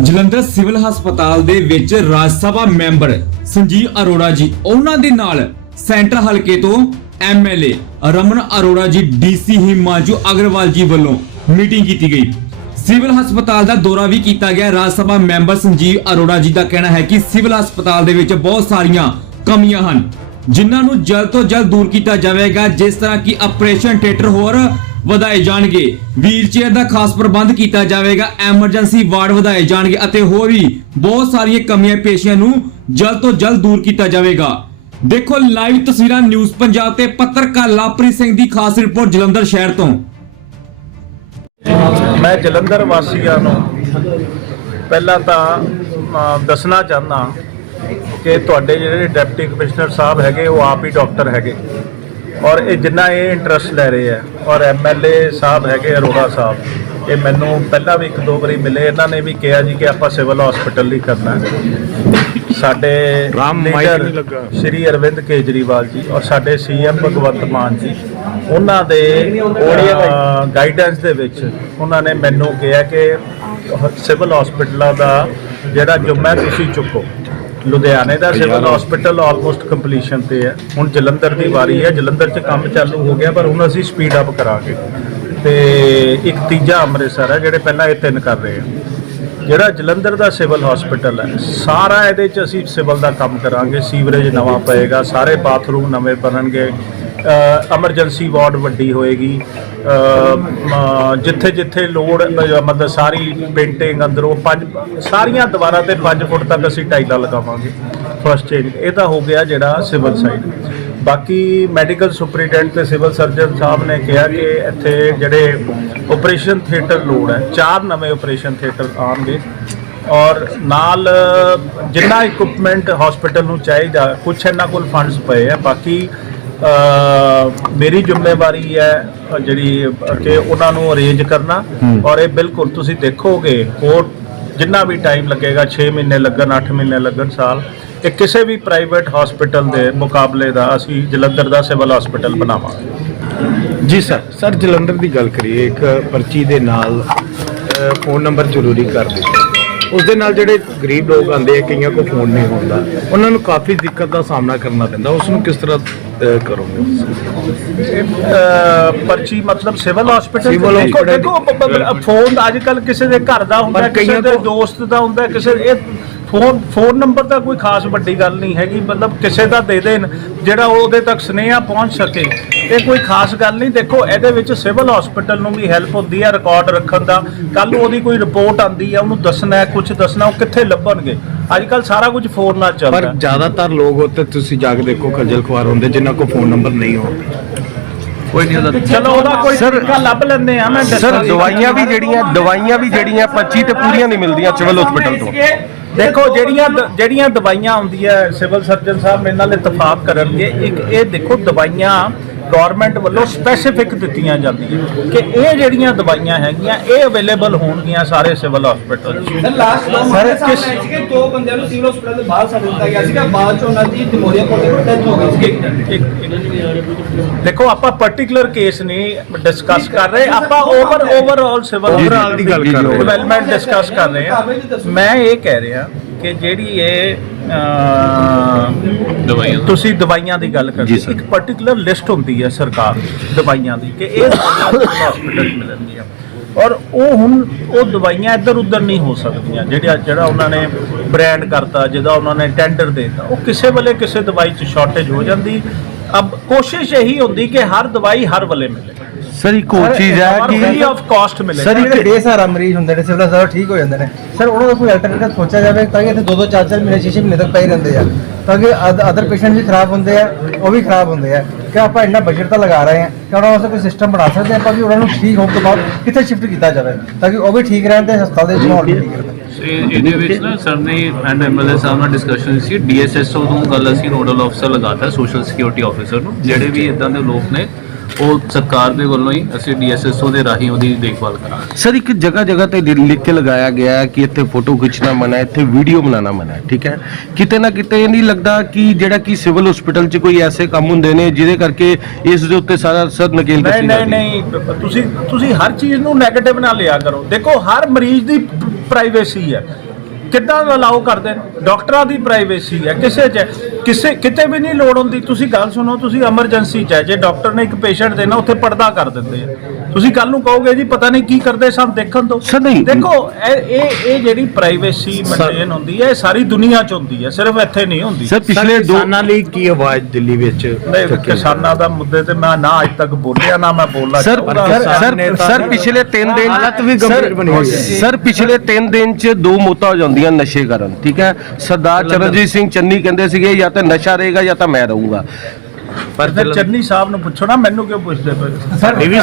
Jalandhar civil ਹਸਪਤਾਲ ਦੇ ਵਿੱਚ ਰਾਜ ਸਭਾ ਮੈਂਬਰ ਸੰਜੀਵ ਅਰੋੜਾ ਜੀ, ਉਹਨਾਂ ਦੇ ਨਾਲ ਸੈਂਟਰ ਹਲਕੇ ਤੋਂ ਐਮਐਲਏ ਰਮਨ ਅਰੋੜਾ ਜੀ ਡੀਸੀ ਹਿਮਾਂਜੂ ਅਗਰਵਾਲ ਜੀ ਵੱਲੋਂ ਮੀਟਿੰਗ ਕੀਤੀ ਗਈ। ਸਿਵਲ ਹਸਪਤਾਲ ਦਾ ਦੌਰਾ ਵੀ ਕੀਤਾ ਗਿਆ। ਰਾਜ ਸਭਾ ਮੈਂਬਰ ਸੰਜੀਵ ਅਰੋੜਾ ਜੀ ਦਾ ਕਹਿਣਾ ਹੈ ਕਿ ਸਿਵਲ ਹਸਪਤਾਲ ਦੇ ਵਿੱਚ ਬਹੁਤ ਸਾਰੀਆਂ ਕਮੀਆਂ ਹਨ, ਜਿਨ੍ਹਾਂ ਨੂੰ ਜਲਦ ਤੋਂ ਜਲਦ ਦੂਰ ਕੀਤਾ ਜਾਵੇਗਾ, ਜਿਸ ਤਰ੍ਹਾਂ ਕਿ ਆਪਰੇਸ਼ਨ ਥੀਏਟਰ ਹੋਰ ਵਧਾਏ ਜਾਣਗੇ। ਵੀਲਚੇਅਰ ਦਾ ਖਾਸ ਪ੍ਰਬੰਧ ਕੀਤਾ ਜਾਵੇਗਾ। ਐਮਰਜੈਂਸੀ ਵਾਰਡ ਵਧਾਏ ਜਾਣਗੇ ਅਤੇ ਹੋਰ ਵੀ ਬਹੁਤ ਸਾਰੀਆਂ ਕਮੀਆਂ ਪੇਸ਼ੀਆਂ ਨੂੰ ਜਲਦ ਤੋਂ ਜਲਦ ਦੂਰ ਕੀਤਾ ਜਾਵੇਗਾ। ਦੇਖੋ ਲਾਈਵ ਤਸਵੀਰਾਂ ਨਿਊਜ਼ ਪੰਜਾਬ ਤੇ ਪੱਤਰਕਾਰ ਲਾਪਰੀ ਸਿੰਘ ਦੀ ਖਾਸ ਰਿਪੋਰਟ ਜਲੰਧਰ ਸ਼ਹਿਰ ਤੋਂ। ਮੈਂ ਜਲੰਧਰ ਵਾਸੀਆਂ ਨੂੰ ਪਹਿਲਾਂ ਤਾਂ ਦੱਸਣਾ ਚਾਹੁੰਦਾ ਕਿ ਤੁਹਾਡੇ ਜਿਹੜੇ ਡਿਪਟੀ ਕਮਿਸ਼ਨਰ ਸਾਹਿਬ ਹੈਗੇ, ਉਹ ਆਪ ਹੀ ਡਾਕਟਰ ਹੈਗੇ। ਔਰ ਇਹ ਜਿੰਨਾ ਇਹ ਇੰਟਰਸਟ ਲੈ ਰਹੇ ਆ ਔਰ ਐਮਐਲਏ ਸਾਹਿਬ ਹੈਗੇ ਅਰੋੜਾ ਸਾਹਿਬ ਇਹ ਮੈਨੂੰ ਪਹਿਲਾਂ ਵੀ ਇੱਕ ਦੋ ਵਾਰੀ ਮਿਲੇ। ਇਹਨਾਂ ਨੇ ਵੀ ਕਿਹਾ ਜੀ ਕਿ ਆਪਾਂ ਸਿਵਲ ਹਸਪੀਟਲ ਲਈ ਕਰਨਾ ਹੈ। ਸਾਡੇ ਰਾਮ ਮਾਈਕ ਲੀਡਰ ਨਹੀਂ ਲੱਗਾ। ਸ਼੍ਰੀ ਅਰਵਿੰਦ ਕੇਜਰੀਵਾਲ ਜੀ ਔਰ ਸਾਡੇ ਸੀਐਮ ਭਗਵੰਤ ਮਾਨ ਜੀ ਉਹਨਾਂ ਦੇ ਗਾਈਡੈਂਸ ਦੇ ਵਿੱਚ ਉਹਨਾਂ ਨੇ ਮੈਨੂੰ ਕਿਹਾ ਕਿ ਸਿਵਲ ਹਸਪੀਟਲਾਂ ਦਾ ਜਿਹੜਾ ਜੁਮਾ ਤੁਸੀਂ ਚੁੱਕੋ। ਲੁਧਿਆਣੇ ਦਾ ਸਿਵਲ ਹਸਪੀਟਲ ਆਲਮੋਸਟ ਕੰਪਲੀਸ਼ਨ ਤੇ ਹੈ। ਹੁਣ ਜਲੰਧਰ ਦੀ ਵਾਰੀ ਹੈ। ਜਲੰਧਰ 'ਚ ਕੰਮ ਚਾਲੂ ਹੋ ਗਿਆ ਪਰ ਹੁਣ ਅਸੀਂ ਸਪੀਡ ਅਪ ਕਰਾਂਗੇ ਤੇ ਇੱਕ ਤੀਜਾ ਅੰਮ੍ਰਿਤਸਰ ਹੈ ਜਿਹੜੇ ਪਹਿਲਾਂ ਇਹ ਤਿੰਨ ਕਰ ਰਹੇ ਆ। ਜਿਹੜਾ ਜਲੰਧਰ ਦਾ ਸਿਵਲ ਹਸਪੀਟਲ ਹੈ ਸਾਰਾ ਇਹਦੇ ਚ ਅਸੀਂ ਸਿਵਲ ਦਾ ਕੰਮ ਕਰਾਂਗੇ। ਸੀਵਰੇਜ ਨਵਾਂ ਪਏਗਾ ਸਾਰੇ ਬਾਥਰੂਮ ਨਵੇਂ ਬਣਨਗੇ। ਐਮਰਜੈਂਸੀ ਵਾਰਡ ਵੱਡੀ ਹੋਏਗੀ। ਜਿੱਥੇ ਜਿੱਥੇ ਲੋੜ ਮਤਲਬ ਸਾਰੀ ਪੇਂਟਿੰਗ ਅੰਦਰੋਂ ਪੰਜ, ਸਾਰੀਆਂ ਦੀਵਾਰਾਂ ਤੇ 5 ਫੁੱਟ ਤੱਕ ਅਸੀਂ ਟਾਈਲਾਂ ਲਗਾਵਾਂਗੇ। ਫਸਟ ਏਡ ਇਹ ਤਾਂ ਹੋ ਗਿਆ ਜਿਹੜਾ ਸਿਵਲ ਸਾਈਡ ਬਾਕੀ ਮੈਡੀਕਲ ਸੁਪਰੀਡੈਂਟ ਤੇ ਸਿਵਲ ਸਰਜਨ ਸਾਹਿਬ ਨੇ ਕਿਹਾ ਕਿ ਇੱਥੇ ਜਿਹੜੇ ਆਪਰੇਸ਼ਨ ਥੀਏਟਰ ਲੋੜ ਹੈ, ਚਾਰ ਨਵੇਂ ਆਪਰੇਸ਼ਨ ਥੀਏਟਰ ਆਉਣਗੇ। ਔਰ ਨਾਲ ਜਿੰਨਾ ਇਕਵਿਪਮੈਂਟ ਹਸਪੀਟਲ ਨੂੰ ਚਾਹੀਦਾ ਕੁਝ ਇਹਨਾਂ ਕੋਲ ਫੰਡਸ ਪਏ ਆ। ਬਾਕੀ ਮੇਰੀ ਜ਼ਿੰਮੇਵਾਰੀ ਹੈ ਜਿਹੜੀ ਕਿ ਉਹਨਾਂ ਨੂੰ ਅਰੇਂਜ ਕਰਨਾ। ਔਰ ਇਹ ਬਿਲਕੁਲ ਤੁਸੀਂ ਦੇਖੋਗੇ ਹੋਰ ਜਿੰਨਾ ਵੀ ਟਾਈਮ ਲੱਗੇਗਾ 6 ਮਹੀਨੇ ਲੱਗਣ 8 ਮਹੀਨੇ ਲੱਗਣ ਸਾਲ ਇਹ ਕਿਸੇ ਵੀ ਪ੍ਰਾਈਵੇਟ ਹਸਪੀਟਲ ਦੇ ਮੁਕਾਬਲੇ ਦਾ ਅਸੀਂ ਜਲੰਧਰ ਦਾ ਸਿਵਲ ਹਸਪੀਟਲ ਬਣਾਵਾਂਗੇ। ਜੀ ਸਰ ਸਰ ਜਲੰਧਰ ਦੀ ਗੱਲ ਕਰੀਏ ਇੱਕ ਪਰਚੀ ਦੇ ਨਾਲ ਫੋਨ ਨੰਬਰ ਜ਼ਰੂਰੀ ਕਰ ਦਿੱਤਾ ਉਸ ਦੇ ਨਾਲ ਜਿਹੜੇ ਗਰੀਬ ਲੋਕ ਆਉਂਦੇ ਆ ਕਈਆਂ ਕੋਲ ਫੋਨ ਨਹੀਂ ਹੁੰਦਾ। ਉਹਨਾਂ ਨੂੰ ਕਾਫੀ ਦਿੱਕਤ ਦਾ ਸਾਹਮਣਾ ਕਰਨਾ ਪੈਂਦਾ। ਉਸ ਨੂੰ ਕਿਸ ਤਰ੍ਹਾਂ ਅਹ, ਕਰੋਗੇ? ਅਹ ਪਰਚੀ ਮਤਲਬ ਸਿਵਲ ਹਸਪੀਟਲ Civil hospital ਦੇਖੋ ਫੋਨ ਅੱਜ ਕੱਲ ਕਿਸੇ ਦੇ ਘਰ ਦਾ ਹੁੰਦਾ ਪਰ ਕਿਸੇ ਕਈਆਂ ਦੇ ਦੋਸਤ ਦਾ ਹੁੰਦਾ ਕਿਸੇ ਇਹ ਫੋਨ ਫੋਨ ਨੰਬਰ ਤਾਂ ਕੋਈ ਖਾਸ ਵੱਡੀ ਗੱਲ ਨਹੀਂ ਹੈਗੀ, ਮਤਲਬ ਕਿਸੇ ਦਾ ਦੇ ਦੇਣ, ਜਿਹੜਾ ਉਹਦੇ ਤੱਕ ਸੁਨੇਹਾ ਪਹੁੰਚ ਸਕੇ। ਇਹ ਕੋਈ ਖਾਸ ਗੱਲ ਨਹੀਂ, ਦੇਖੋ, ਇਹਦੇ ਵਿੱਚ ਸਿਵਲ ਹਸਪੀਟਲ ਨੂੰ ਵੀ ਹੈਲਪ ਹੁੰਦੀ ਹੈ ਰਿਕਾਰਡ ਰੱਖਣ ਦਾ। ਕੱਲ ਉਹਦੀ ਕੋਈ ਰਿਪੋਰਟ ਆਂਦੀ ਹੈ ਉਹਨੂੰ ਦੱਸਣਾ ਹੈ ਕੁਝ ਦੱਸਣਾ, ਉਹ ਕਿੱਥੇ ਲੱਭਣਗੇ? ਅੱਜ ਕੱਲ ਸਾਰਾ ਕੁਝ ਫੋਨ ਨਾਲ ਚੱਲਦਾ। ਪਰ ਜ਼ਿਆਦਾਤਰ ਲੋਕ ਉੱਤੇ ਤੁਸੀਂ ਜਾ ਕੇ ਦੇਖੋ, ਖੱਜਲ ਖੁਆਰ ਹੁੰਦੇ, ਜਿਨ੍ਹਾਂ ਕੋਲ ਫੋਨ ਨੰਬਰ ਨਹੀਂ ਹੁੰਦੇ ਕੋਈ ਨਹੀਂ ਉਹਦਾ ਚਲੋ ਉਹਦਾ ਕੋਈ ਤਰੀਕਾ ਲੱਭ ਲੈਂਦੇ ਆ ਮੈਂ ਸਰ ਦਵਾਈਆਂ ਵੀ ਜਿਹੜੀਆਂ ਦਵਾਈਆਂ ਵੀ ਜਿਹੜੀਆਂ 25 ਤੇ ਪੂਰੀਆਂ ਨਹੀਂ ਮਿਲਦੀਆਂ ਸਿਵਲ ਹਸਪੀਟਲ ਤੋਂ। ਦੇਖੋ ਜਿਹੜੀਆਂ ਜਿਹੜੀਆਂ ਦਵਾਈਆਂ ਆਉਂਦੀਆਂ ਸਿਵਲ ਸਰਜਨ ਸਾਹਿਬ ਮੇਰੇ ਨਾਲ ਇਤਫਾਕ ਕਰਨਗੇ ਇੱਕ ਇਹ ਦੇਖੋ ਦਵਾਈਆਂ ਗਵਰਨਮੈਂਟ ਵੱਲੋਂ ਸਪੈਸੀਫਿਕ ਦਿੱਤੀਆਂ ਜਾਂਦੀਆਂ ਕਿ ਇਹ ਜਿਹੜੀਆਂ ਦਵਾਈਆਂ ਹੈਗੀਆਂ ਇਹ ਅਵੇਲੇਬਲ ਹੋਣਗੀਆਂ ਸਾਰੇ ਸਿਵਲ ਹਸਪੀਟਲ 'ਚ ਲਾਸਟ ਸਰ, ਕਿਸ- ਕਿ ਦੋ ਬੰਦਿਆਂ ਨੂੰ ਸਿਵਲ ਹਸਪਤਾਲ ਦੇ ਬਾਹਰ ਛੱਡ ਦਿੱਤਾ ਗਿਆ ਸੀਗਾ ਬਾਅਦ ਚ ਉਹਨਾਂ ਦੀ ਡਿਮੋਰੀਆ ਕੋਲ ਡੈਥ ਹੋ ਗਈ ਸੀ ਦੇਖੋ ਆਪਾਂ ਪਾਰਟਿਕੂਲਰ ਕੇਸ ਨਹੀਂ ਡਿਸਕਸ ਕਰ ਰਹੇ ਆਪਾਂ ਓਵਰ ਓਵਰਆਲ ਸਿਵਲ Overall ਦੀ ਗੱਲ ਕਰ ਰਹੇ ਹਾਂ। ਡਿਵੈਲਪਮੈਂਟ ਡਿਸਕਸ ਕਰ ਰਹੇ ਹਾਂ ਮੈਂ ਇਹ ਕਹਿ ਰਿਹਾ ਕਿ ਜਿਹੜੀ ਇਹ ਦਵਾਈਆਂ? ਤੁਸੀਂ ਦਵਾਈਆਂ ਦੀ ਗੱਲ ਕਰਦੇ ਇੱਕ ਪਾਰਟਿਕੂਲਰ ਲਿਸਟ ਹੁੰਦੀ ਹੈ ਸਰਕਾਰ ਦੀ ਦਵਾਈਆਂ ਦੀ ਕਿ ਇਹ ਹਸਪੀਟਲ ਮਿਲਣਗੀਆਂ। ਔਰ ਉਹ ਹੁਣ ਉਹ ਦਵਾਈਆਂ ਇੱਧਰ ਉੱਧਰ ਨਹੀਂ ਹੋ ਸਕਦੀਆਂ। ਜਿਹੜਾ ਜਿਹੜਾ ਉਹਨਾਂ ਨੇ ਬ੍ਰਾਂਡ ਕਰਤਾ ਜਿਹਦਾ ਉਹਨਾਂ ਨੇ ਟੈਂਡਰ ਦੇਤਾ ਉਹ ਕਿਸੇ ਵੇਲੇ ਕਿਸੇ ਦਵਾਈ 'ਚ ਸ਼ਾਰਟੇਜ ਹੋ ਜਾਂਦੀ। ਅਬ ਕੋਸ਼ਿਸ਼ ਇਹੀ ਹੁੰਦੀ ਕਿ ਹਰ ਦਵਾਈ ਹਰ ਵੇਲੇ ਮਿਲੇ। ਸਰ ਇੱਕ ਹੋਰ ਚੀਜ਼ ਹੈ ਫ੍ਰੀ ਕਿ ਆਫ ਕਾਸਟ ਮਿਲੇ। ਸਰ ਇੱਕ ਬੇਸਹਾਰਾ ਮਰੀਜ਼ ਹੁੰਦੇ ਨੇ ਸਿਵਲ ਹਸਪਤਾਲ ਠੀਕ ਹੋ ਜਾਂਦੇ ਨੇ। ਸਰ ਉਹਨਾਂ ਦਾ ਕੋਈ ਅਲਟਰਨੇਟਿਵ ਸੋਚਿਆ ਜਾਵੇ ਤਾਂ ਕਿ ਇੱਥੇ ਦੋ ਦੋ ਚਾਰ ਚਾਰ ਮਹੀਨੇ ਛੇ ਛੇ ਮਹੀਨੇ ਤੱਕ ਪਏ ਰਹਿੰਦੇ ਆ। ਤਾਂ ਕਿ ਅਦਰ ਪੇਸ਼ੈਂਟ ਵੀ ਖਰਾਬ ਹੁੰਦੇ ਆ ਉਹ ਵੀ ਖਰਾਬ ਹੁੰਦੇ ਆ। ਕਿ ਆਪਾਂ ਇੰਨਾ ਬਜਟ ਤਾਂ ਲਗਾ ਰਹੇ ਆ ਕਿ ਉਹਨਾਂ ਵਾਸਤੇ ਕੋਈ ਸਿਸਟਮ ਬਣਾ ਸਕਦੇ ਆਪਾਂ ਵੀ ਉਹਨਾਂ ਨੂੰ ਠੀਕ ਹੋਣ ਤੋਂ ਬਾਅਦ ਕਿੱਥੇ ਸ਼ਿਫਟ ਕੀਤਾ ਜਾਵੇ ਤਾਂ ਕਿ ਉਹ ਵੀ ਠੀਕ ਰਹਿਣ ਤੇ ਹਸਪਤਾਲ ਦੇ ਵਿੱਚ ਮਾਹੌਲ ਵੀ ਠੀਕ ਰਹੇ। ਇਹ- ਇਹਦੇ ਵਿੱਚ ਨਾ ਸਰ ਨੇ ਐਂਡ ਐਮਐਲਏ ਸਾਹਿਬ ਨਾਲ ਡਿਸਕਸ਼ਨ ਸੀ ਡੀਐਸਐਸਓ ਨੂੰ ਗੱਲ ਅਸੀਂ ਨੋਡਲ ਅਫਸਰ ਲਗਾਤਾ ਸੋਸ਼ਲ ਸਿਕਿਉਰਿਟੀ ਆਫੀਸਰ ਨੂੰ ਜਿਹੜੇ ਵੀ ਇਦਾਂ ਦੇ ਲੋਕ ਨੇ ਉਹ ਸਰਕਾਰ ਦੇ ਵੱਲੋਂ ਹੀ ਅਸੀਂ ਡੀਐਸਐਸਓ ਦੇ ਰਾਹੀਂ ਉਹਦੀ ਦੇਖਭਾਲ ਕਰਾਂਗੇ। ਸਰ ਇੱਕ ਜਗ੍ਹਾ ਜਗ੍ਹਾ ਤੇ ਲਿ- ਲਿਖ ਕੇ ਲਗਾਇਆ ਗਿਆ ਹੈ ਕਿ ਇੱਥੇ ਫੋਟੋ ਖਿੱਚਣਾ ਮਨਾ ਹੈ ਇੱਥੇ ਵੀਡੀਓ ਬਣਾਉਣਾ ਮਨਾ ਹੈ ਠੀਕ ਹੈ? ਕਿਤੇ ਨਾ ਕਿਤੇ ਇਹ ਨਹੀਂ ਲੱਗਦਾ ਕਿ ਜਿਹੜਾ ਕਿ ਸਿਵਲ ਹਸਪੀਟਲ 'ਚ ਕੋਈ ਐਸੇ ਕੰਮ ਹੁੰਦੇ ਨੇ ਜਿਹਦੇ ਕਰਕੇ ਇਸ ਦੇ ਉੱਤੇ ਸਾਰਾ ਸਰ ਨਕੇਲ ਨਹੀਂ ਕੱਸੀ ਨਹੀਂ ਜਾਂਦੀ ਹੈ। ਨਹੀਂ ਤੁਸੀਂ ਤੁਸੀਂ ਹਰ ਚੀਜ਼ ਨੂੰ 네ਗੇਟਿਵ ਨਾ ਲਿਆ ਕਰੋ। ਦੇਖੋ ਹਰ ਮਰੀਜ਼ ਦੀ ਪ੍ਰਾਈਵੇਸੀ ਹੈ। ਕਿੱਦਾਂ ਅਲਾਉ ਕਰਦੇ ਨੇ ਡਾਕਟਰਾਂ ਦੀ ਪ੍ਰਾਈਵੇਸੀ ਹੈ ਕਿਸੇ 'ਚ ਕਿਸੇ ਕਿਤੇ ਵੀ ਨਹੀਂ ਲੋੜ ਹੁੰਦੀ ਤੁਸੀਂ ਗੱਲ ਸੁਣੋ ਤੁਸੀਂ ਐਮਰਜੈਂਸੀ 'ਚ ਹੈ ਜੇ ਡਾਕਟਰ ਨੇ ਇੱਕ ਪੇਸ਼ੈਂਟ ਦੇਣਾ ਉੱਥੇ ਪਰਦਾ ਕਰ ਦਿੰਦੇ ਆ ਤੁਸੀਂ ਕੱਲ ਨੂੰ ਕਹੋਗੇ ਜੀ ਪਤਾ ਨਹੀਂ ਕੀ ਕਰਦੇ ਸਨ ਦੇਖਣ ਤੋਂ Sir, ਨਹੀਂ। ਦੇਖੋ ਇਹ ਇਹ ਇਹ ਜਿਹੜੀ ਪ੍ਰਾਈਵੇਸੀ ਮੇਨਟੇਨ ਹੁੰਦੀ ਹੈ ਇਹ ਸਾਰੀ ਦੁਨੀਆ 'ਚ ਹੁੰਦੀ ਹੈ ਸਿਰਫ ਇੱਥੇ ਨਹੀਂ ਹੁੰਦੀ ਸਰ ਪਿਛਲੇ ਦੋ ਕਿਸਾਨਾਂ ਲਈ ਕੀ ਆਵਾਜ਼ ਦਿੱਲੀ ਵਿੱਚ? ਕਿਸਾਨਾਂ ਦਾ ਮੁੱਦੇ ਤੇ ਮੈਂ ਨਾ ਅੱਜ ਤੱਕ ਬੋਲਿਆ ਨਾ ਮੈਂ ਬੋਲਣਾ ਸਰ। ਸਰ ਸਰ ਸਰ ਪਿਛਲੇ 3 ਦਿਨ ਹਾਲਤ ਵੀ ਗੰਭੀਰ ਬਣੀ ਹੋਈ ਹੈ। ਸਰ ਪਿਛਲੇ 3 ਦਿਨ ਚ ਦੋ ਮੌਤਾਂ ਹੋ ਜਾਂਦੀਆਂ ਨਸ਼ੇ ਕਾਰਨ ਠੀਕ ਹੈ? ਸਰਦਾਰ ਚਰਨਜੀਤ ਸਿੰਘ ਚੰਨੀ ਕਹਿੰਦੇ ਸੀਗੇ ਜਾਂ ਤਾਂ ਨਸ਼ਾ ਰਹੇਗਾ ਜਾਂ ਤਾਂ ਮੈਂ ਰਹੂੰਗਾ। ਪਰ ਫਿਰ ਚੰਨੀ ਸਾਹਿਬ ਨੂੰ ਪੁੱਛੋ ਨਾ ਮੈਨੂੰ ਕਿਉਂ ਪੁੱਛਦੇ ਪਏ? ਸਾਡੀ ਵੀ